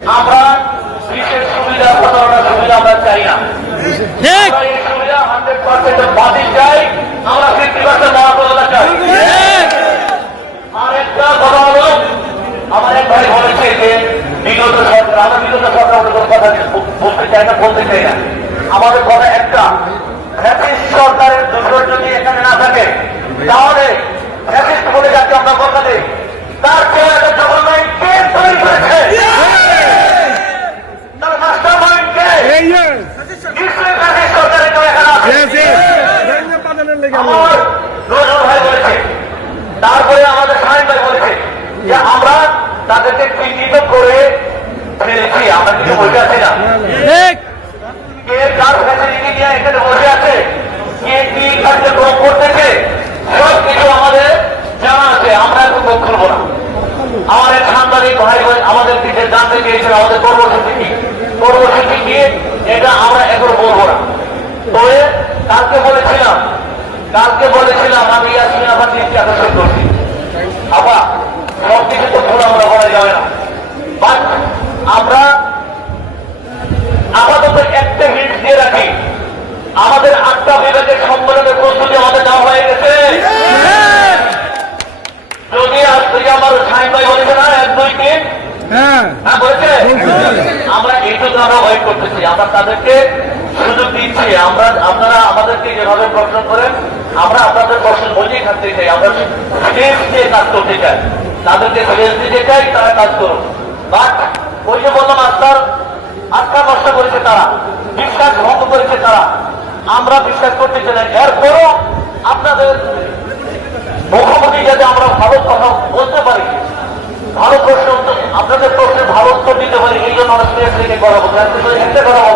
আমরা বিশেষ সুবিধা প্রতারণা সুবিধা আমরা চাই না। ঠিক। আমরা এই সুবিধা হান্ড্রেড পার্সেন্ট বাতিল চাই। আমরা ফিফটি পার্সেন্ট মহাপ্রদা চাই। ঠিক। কথা হলো আমার এক ভাই বলেছে যে বিগত সরকার আমরা বিগত সরকার কথা বলতে চাই না বলতে চাই না। আমাদের কথা একটা ফ্যাসিস্ট সরকারের দোষর যদি এখানে না থাকে তাহলে ফ্যাসিস্ট বলে যাকে আমরা কথা দিই তার কেউ একটা জগন মাইন্ড কে তৈরি করেছে তার মাস্টার মাইন্ড কে নিশ্চয়ই ফ্যাসিস্ট সরকারের কেউ এখানে আছে আমার নজর ভাই বলেছে তারপরে আমাদের সাহেব বলেছে যে আমরা তাদেরকে চিহ্নিত করে ফেলেছি আমরা কিছু বসে আছি না। কে কার ফ্যাসিলিটি নিয়ে এখানে বসে আছে কে কি কার্যক্রম করতেছে সব কিছু আমাদের জানা আছে আমরা এখন মুখ খুলবো না। এক সাংবাদিক ভাই বোন আমাদের দিকে জানতে চেয়েছিল আমাদের কর্মসূচি কি? কর্মসূচি কি? এটা আমরা বলব না। তবে কালকে বলেছিলাম কালকে বলেছিলাম আমি ইয়াসমিন আবার আকর্ষণ করছি। আবার সব কিছু তো আমরা করা যাবে না। বাট আমরা আপাতত একটা হিট দিয়ে রাখি। আমাদের আটটা বিভাগের সম্মেলনের প্রস্তুতি আমাদের দেওয়া হয়ে গেছে। যদি আজ থেকে আমার সাইন ভাই বলেছে না এক দুই তিন? হ্যাঁ। হ্যাঁ বলেছে? আমরা এই জন্য আমরা ওয়েট করতেছি। আমরা তাদেরকে সুযোগ দিচ্ছি, আমরা আপনারা আমাদেরকে যেভাবে প্রশ্ন করেন, আমরা আপনাদের প্রশ্ন বলেই থাকতে চাই আমরা দিয়ে কাজ করতে চাই। তাদেরকে স্পেস দিতে চাই, তারা কাজ করুন বাট ওই যে বললাম আস্থার আস্থা নষ্ট করেছে তারা। বিশ্বাস ভঙ্গ করেছে তারা। আমরা বিশ্বাস করতে চাই এরপরও আপনাদের মুখোমুখি যাতে আমরা ভালো কথা বলতে পারি। ভালো প্রশ্ন আপনাদের প্রশ্নে ভালো উত্তর দিতে পারি। এই জন্য আমরা স্টেজ থেকে বলব একটা করে একটা কথা বললাম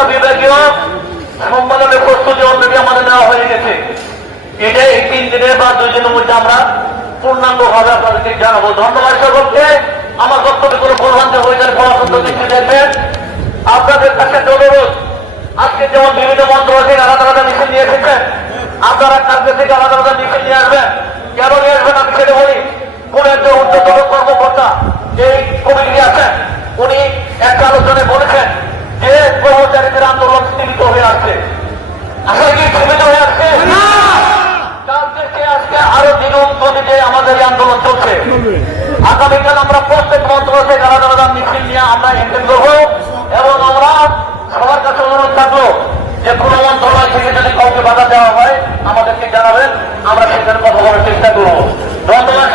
কিন্তু বিভাগীয় সম্মেলনের প্রস্তুতি অলরেডি আমাদের নেওয়া হয়ে গেছে। এটা এই তিন দিনের বা দুই দিনের মধ্যে আমরা পূর্ণাঙ্গ ভাবে আপনাদেরকে জানাব। ধন্যবাদ সকলকে আমার বক্তব্যে কোনো প্রধান্ত হয়ে গেলে পড়াশোনা দৃষ্টি দেখবেন। আপনাদের কাছে অনুরোধ, আজকে যেমন বিভিন্ন মন্ত্রণালয় থেকে আলাদা আলাদা মিছিল নিয়ে এসেছেন, আপনারা কালকে থেকে আলাদা আলাদা মিছিল নিয়ে আসবেন কেন নিয়ে আসবেন আমি সেটা বলি কোন একজন উচ্চতর কর্মকর্তা এই কমিটি আছেন উনি একটা আলোচনায় বলেছেন যে কর্মচারীদের আন্দোলন সীমিত হয়ে আসছে আসলে কি সীমিত হয়ে আসছে কালকে থেকে আজকে আরও দিন গতিতে আমাদের এই আন্দোলন চলছে আগামীকাল আমরা প্রত্যেক মন্ত্রণালয় থেকে আলাদা আলাদা মিছিল নিয়ে আমরা হ্যান্ডেল করব এবং আমরা সবার কাছে অনুরোধ থাকল যে কোনো মন্ত্রণালয় থেকে যদি কাউকে বাধা দেওয়া হয় আমাদেরকে জানাবেন আমরা সেখানে কথা বলার চেষ্টা করব